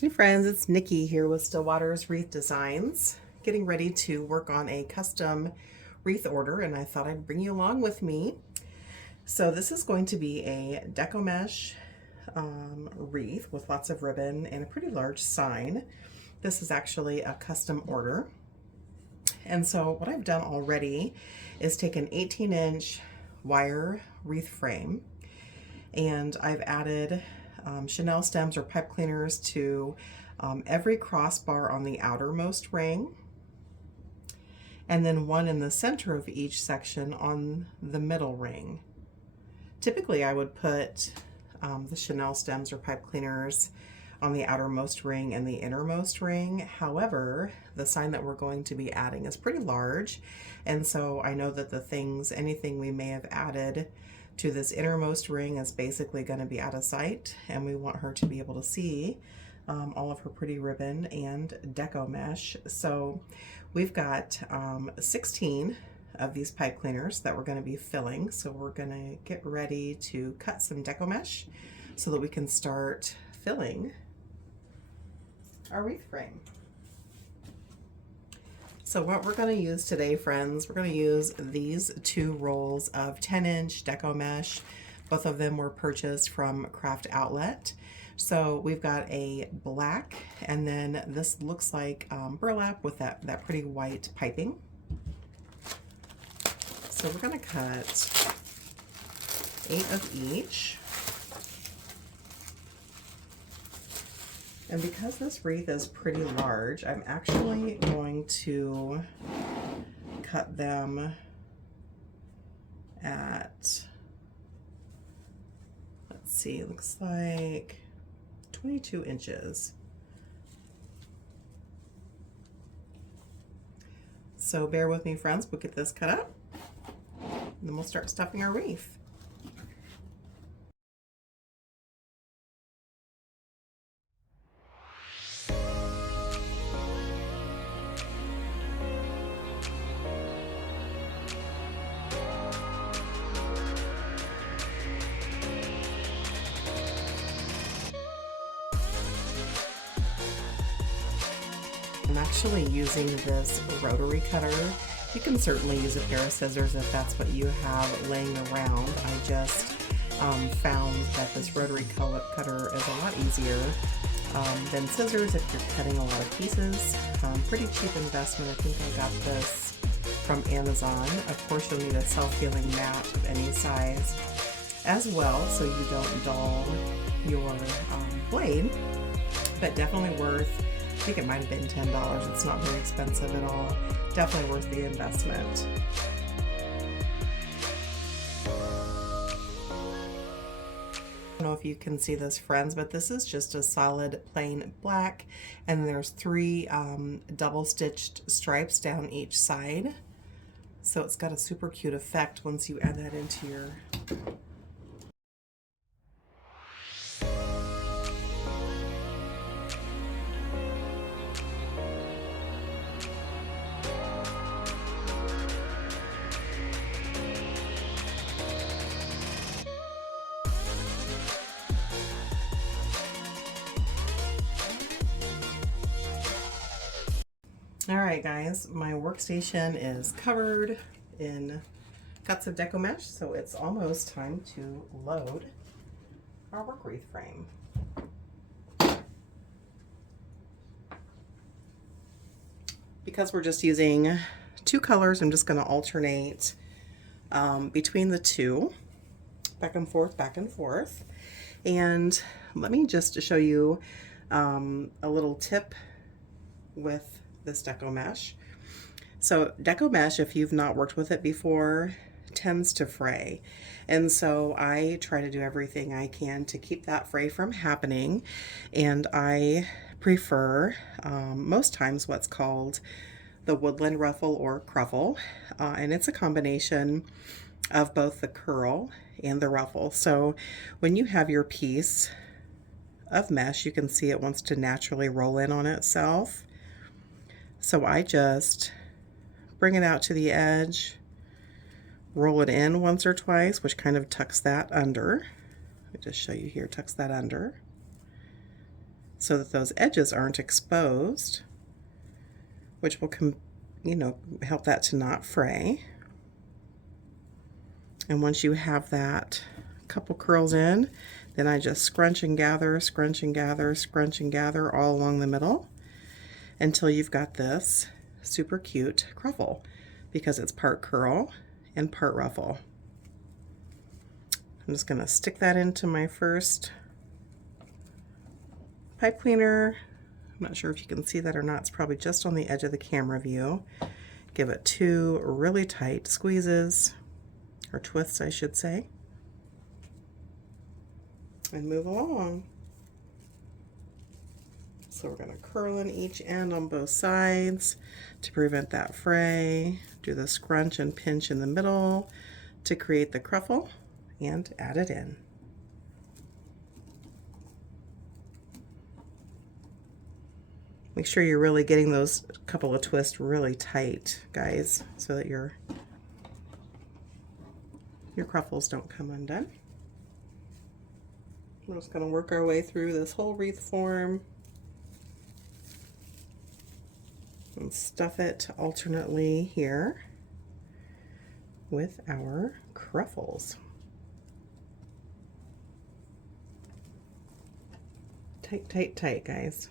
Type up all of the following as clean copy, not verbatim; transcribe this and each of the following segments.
Hey friends, it's Nikki here with Stillwater's Wreath Designs, getting ready to work on a custom wreath order, and I thought I'd bring you along with me. So this is going to be a Deco Mesh wreath with lots of ribbon and a pretty large sign. This is actually a custom order. And so what I've done already is take an 18-inch wire wreath frame, and I've added Chanelle stems or pipe cleaners to every crossbar on the outermost ring, and then one in the center of each section on the middle ring. Typically I would put the Chanelle stems or pipe cleaners on the outermost ring and the innermost ring. However, the sign that we're going to be adding is pretty large, and so I know that anything we may have added to this innermost ring is basically going to be out of sight, and we want her to be able to see all of her pretty ribbon and deco mesh. So we've got 16 of these pipe cleaners that we're going to be filling. So we're going to get ready to cut some deco mesh so that we can start filling our wreath frame. So what we're going to use today, friends, we're going to use these two rolls of 10-inch deco mesh. Both of them were purchased from Craft Outlet. So we've got a black, and then this looks like burlap with that pretty white piping. So we're going to cut 8 of each. And because this wreath is pretty large, I'm actually going to cut them at, let's see, it looks like 22 inches. So bear with me, friends, we'll get this cut up, and then we'll start stuffing our wreath. I'm actually using this rotary cutter. You can certainly use a pair of scissors if that's what you have laying around. I just found that this rotary cutter is a lot easier than scissors if you're cutting a lot of pieces. Pretty cheap investment. I think I got this from Amazon. Of course, you'll need a self-healing mat of any size as well, so you don't dull your blade, but definitely worth, I think it might have been $10. It's not very expensive at all. Definitely worth the investment. I don't know if you can see this, friends, but this is just a solid plain black, and there's 3 double stitched stripes down each side. So it's got a super cute effect once you add that into your All right, guys, my workstation is covered in cuts of deco mesh, so it's almost time to load our work wreath frame. Because we're just using 2 colors, I'm just going to alternate between the 2, back and forth. And let me just show you a little tip with this deco mesh. So deco mesh, if you've not worked with it before, tends to fray, and so I try to do everything I can to keep that fray from happening, and I prefer most times what's called the woodland ruffle or cruffle, and it's a combination of both the curl and the ruffle. So when you have your piece of mesh, you can see it wants to naturally roll in on itself. So I just bring it out to the edge, roll it in once or twice, which kind of tucks that under. Let me just show you here, tucks that under. so that those edges aren't exposed, which will help that to not fray. And once you have that couple curls in, then I just scrunch and gather, scrunch and gather, scrunch and gather all along the middle until you've got this super cute cruffle, because it's part curl and part ruffle. I'm just going to stick that into my first pipe cleaner. I'm not sure if you can see that or not. It's probably just on the edge of the camera view. Give it 2 really tight squeezes, or twists I should say, and move along. So we're going to curl in each end on both sides to prevent that fray. Do the scrunch and pinch in the middle to create the cruffle and add it in. Make sure you're really getting those couple of twists really tight, guys, so that your cruffles don't come undone. We're just going to work our way through this whole wreath form and stuff it alternately here with our cruffles. Tight, tight, tight, guys.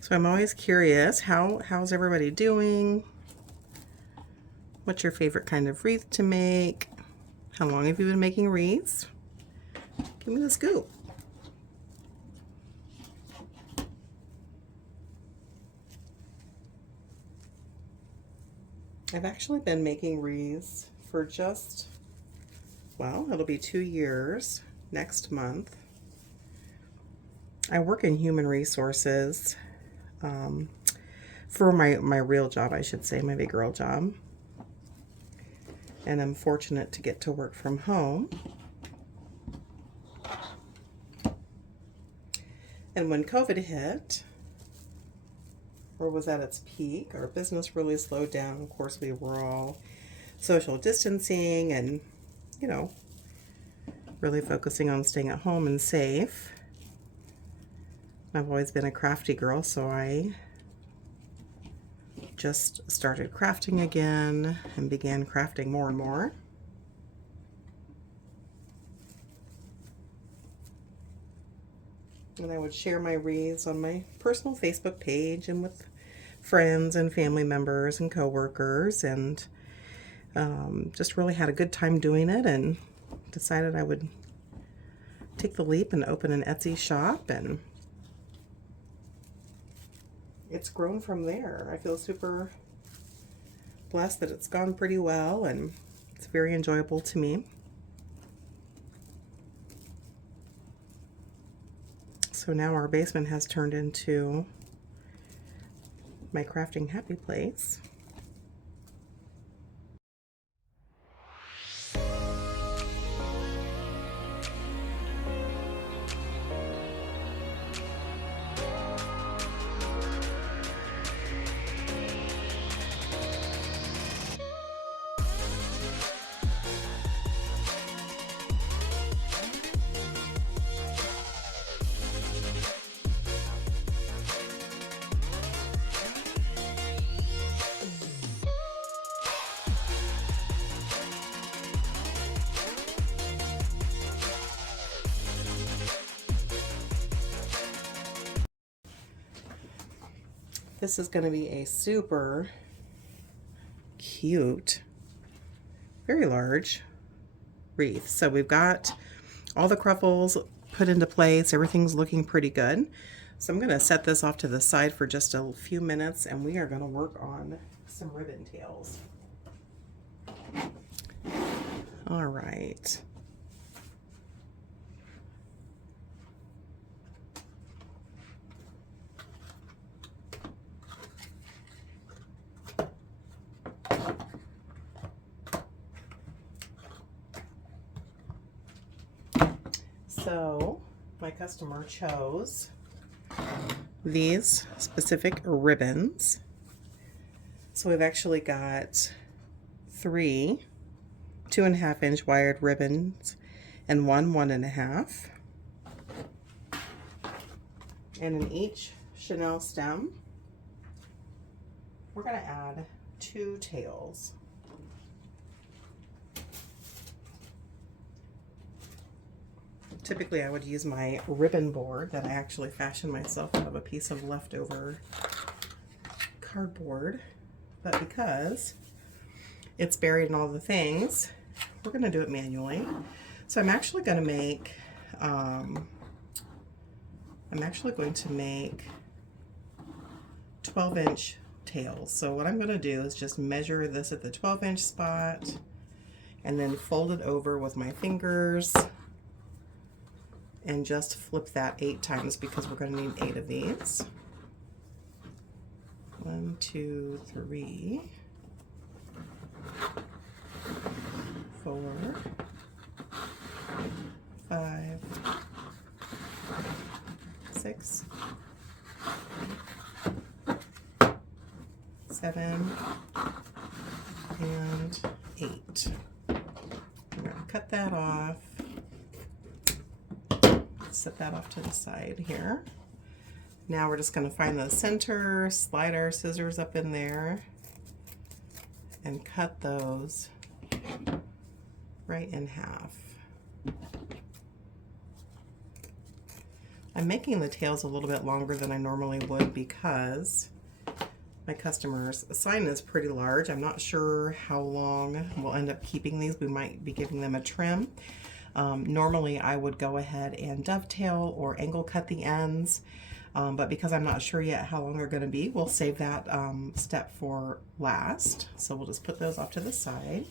So I'm always curious, how's everybody doing? What's your favorite kind of wreath to make? How long have you been making wreaths? Give me the scoop. I've actually been making wreaths for just, well, it'll be 2 years next month. I work in human resources for my real job, I should say, my big girl job. And I'm fortunate to get to work from home. And when COVID hit, or was at its peak, our business really slowed down. Of course, we were all social distancing and, really focusing on staying at home and safe. I've always been a crafty girl, so I just started crafting again and began crafting more and more. And I would share my wreaths on my personal Facebook page and with friends and family members and coworkers, and just really had a good time doing it, and decided I would take the leap and open an Etsy shop, and it's grown from there. I feel super blessed that it's gone pretty well, and it's very enjoyable to me. So now our basement has turned into my crafting happy place. This is going to be a super cute, very large wreath. So we've got all the cruffles put into place. Everything's looking pretty good. So I'm going to set this off to the side for just a few minutes, and we are going to work on some ribbon tails. All right. my customer chose these specific ribbons. So we've actually got 3 2.5-inch wired ribbons and 1 1.5. And in each Chanelle stem, we're going to add 2 tails. Typically I would use my ribbon board that I actually fashioned myself out of a piece of leftover cardboard, but because it's buried in all the things, we're going to do it manually. So I'm actually going to make 12-inch tails. So what I'm going to do is just measure this at the 12-inch spot and then fold it over with my fingers and just flip that 8 times because we're going to need 8 of these. 1, 2, 3, 4, 5, 6, 7, and 8. I'm going to cut that off. Set that off to the side here. Now we're just going to find the center, slide our scissors up in there, and cut those right in half. I'm making the tails a little bit longer than I normally would because my customer's sign is pretty large. I'm not sure how long we'll end up keeping these. We might be giving them a trim. Normally I would go ahead and dovetail or angle cut the ends, but because I'm not sure yet how long they're going to be, we'll save that step for last. So we'll just put those off to the side.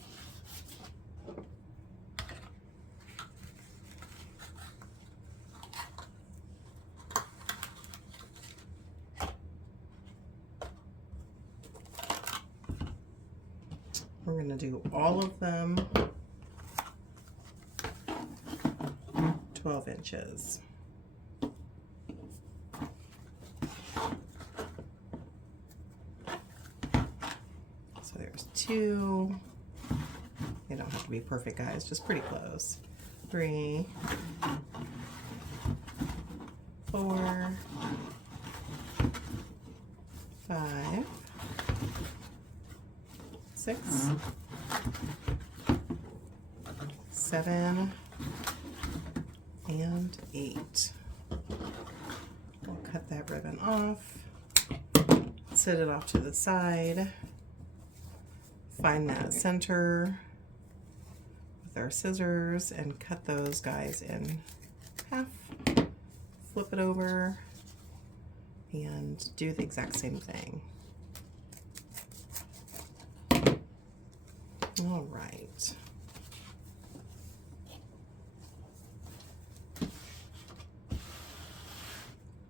We're going to do all of them 12 inches. So there's 2. They don't have to be perfect, guys, just pretty close. 3, 4, 5, 6, 7, and 8. We'll cut that ribbon off, set it off to the side, find that center with our scissors and cut those guys in half, flip it over, and do the exact same thing. All right.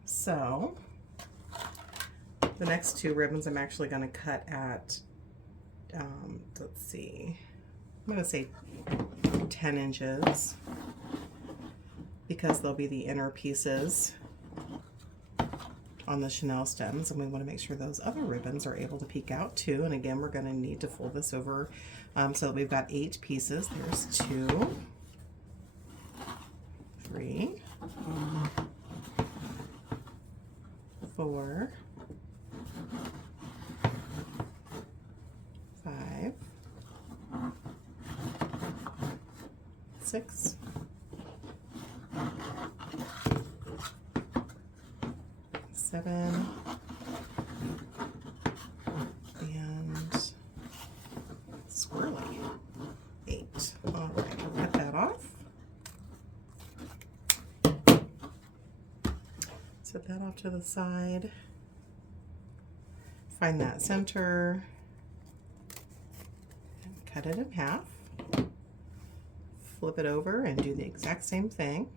So the next 2 ribbons I'm actually going to cut at, let's see, I'm going to say 10 inches because they'll be the inner pieces on the Chanelle stems, and we want to make sure those other ribbons are able to peek out too. And again, we're going to need to fold this over so that we've got 8 pieces. There's 2, 3, 4, 5, 6, 7, and squirrely 8. All right, I'll cut that off. Set that off to the side. Find that center and cut it in half. Flip it over and do the exact same thing.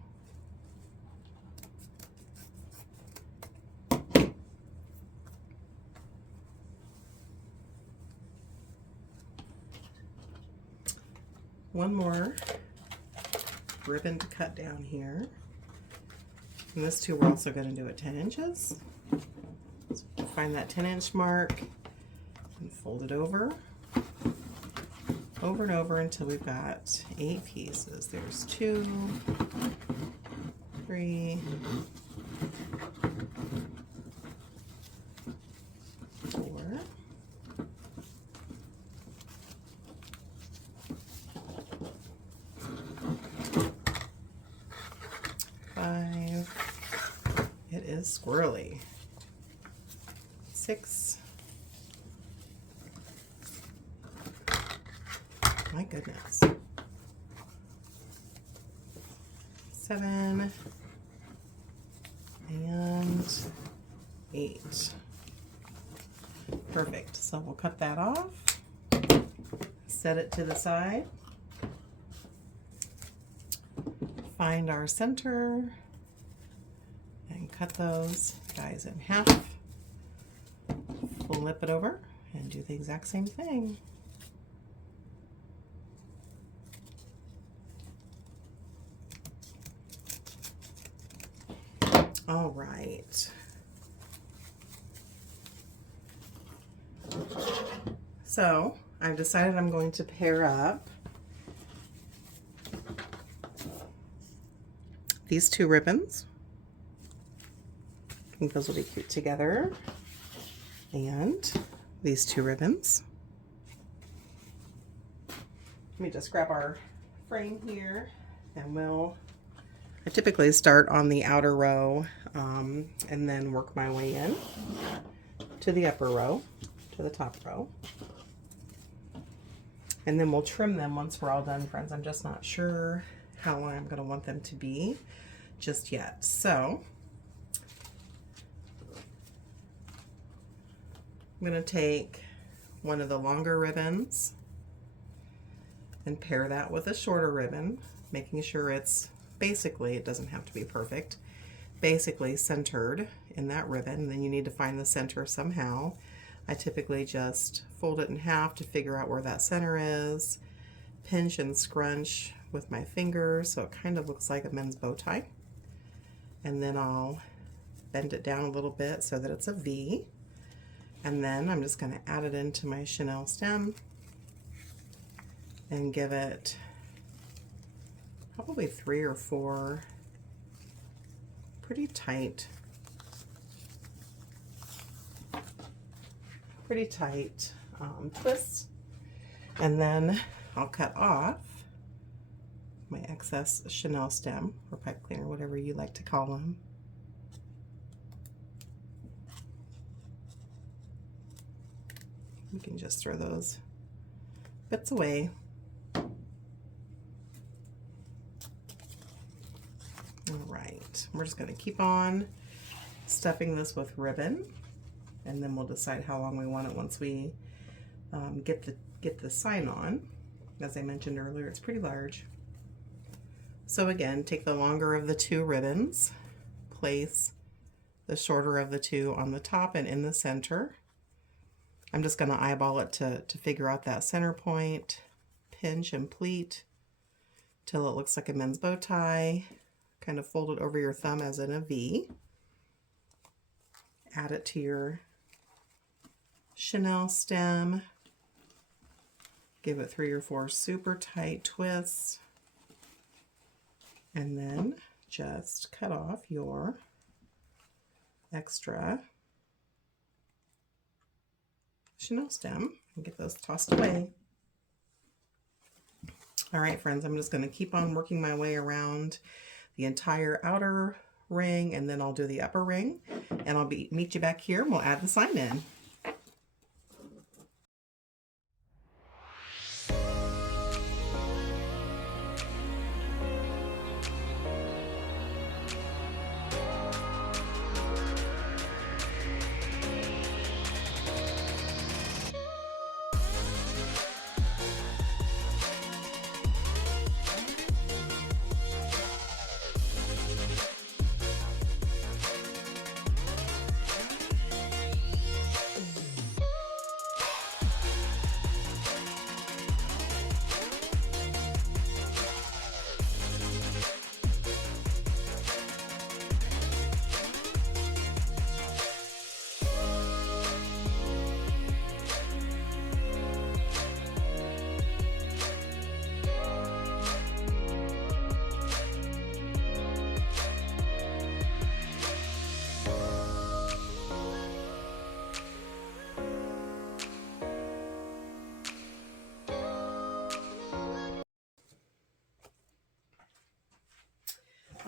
One more ribbon to cut down here. And this too, we're also going to do it 10 inches. So find that 10-inch mark and fold it over and over until we've got 8 pieces. There's 2, 3, 4, 5. It is squirrely. 6. My goodness. 7 and 8. Perfect. So we'll cut that off, set it to the side, find our center, and cut those guys in half. Flip it over and do the exact same thing. All right. So I've decided I'm going to pair up these 2 ribbons. I think those will be cute together. And these 2 ribbons. Let me just grab our frame here, and I typically start on the outer row and then work my way in to the upper row, to the top row. And then we'll trim them once we're all done, friends. I'm just not sure how long I'm going to want them to be just yet. So I'm going to take one of the longer ribbons and pair that with a shorter ribbon, making sure it's basically, it doesn't have to be perfect, basically centered in that ribbon. Then you need to find the center somehow. I typically just fold it in half to figure out where that center is, pinch and scrunch with my fingers so it kind of looks like a men's bow tie. And then I'll bend it down a little bit so that it's a V. And then I'm just going to add it into my Chanelle stem and give it probably 3 or 4 pretty tight twists. And then I'll cut off my excess Chanelle stem or pipe cleaner, whatever you like to call them. You can just throw those bits away. All right, we're just going to keep on stuffing this with ribbon, and then we'll decide how long we want it once we get the sign on. As I mentioned earlier, it's pretty large. So again, take the longer of the 2 ribbons, place the shorter of the 2 on the top and in the center. I'm just going to eyeball it to figure out that center point, pinch and pleat till it looks like a men's bow tie. Kind of fold it over your thumb as in a V. Add it to your Chanelle stem. Give it 3 or 4 super tight twists. And then just cut off your extra Chanelle stem and get those tossed away. All right, friends, I'm just going to keep on working my way around the entire outer ring, and then I'll do the upper ring, and I'll meet you back here and we'll add the sign in.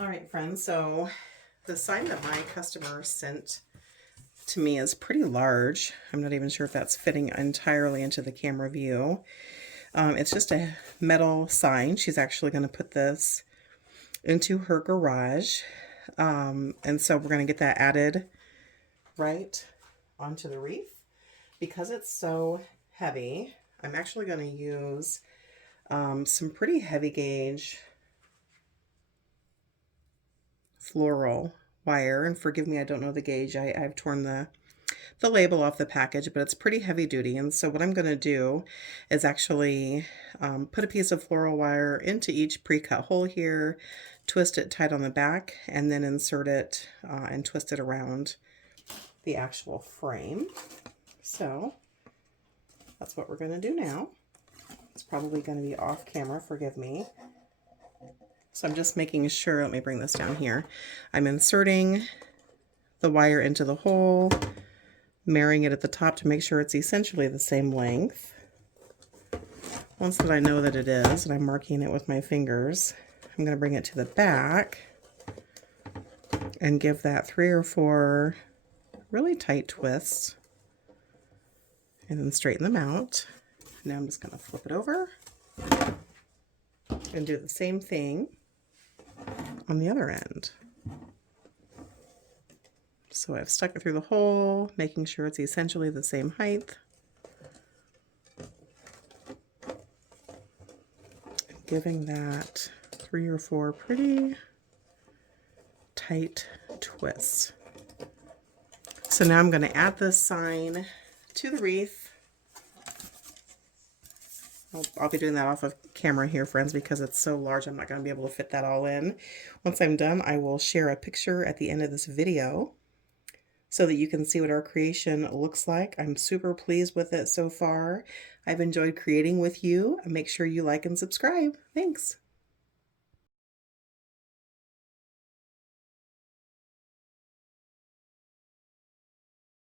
All right, friends, so the sign that my customer sent to me is pretty large. I'm not even sure if that's fitting entirely into the camera view. It's just a metal sign. She's actually going to put this into her garage. And so we're going to get that added right onto the wreath. Because it's so heavy, I'm actually going to use some pretty heavy gauge floral wire. And forgive me, I don't know the gauge. I've torn the label off the package, but it's pretty heavy duty. And so what I'm going to do is actually put a piece of floral wire into each pre-cut hole here, twist it tight on the back, and then insert it and twist it around the actual frame. So that's what we're going to do now. It's probably going to be off camera, forgive me. So I'm just making sure, let me bring this down here. I'm inserting the wire into the hole, marrying it at the top to make sure it's essentially the same length. Once that I know that it is, and I'm marking it with my fingers, I'm going to bring it to the back and give that 3 or 4 really tight twists and then straighten them out. Now I'm just going to flip it over and do the same thing on the other end. So I've stuck it through the hole, making sure it's essentially the same height. Giving that 3 or 4 pretty tight twists. So now I'm going to add this sign to the wreath. I'll be doing that off of camera here, friends, because it's so large I'm not going to be able to fit that all in. Once I'm done, I will share a picture at the end of this video so that you can see what our creation looks like. I'm super pleased with it so far. I've enjoyed creating with you. Make sure you like and subscribe. Thanks.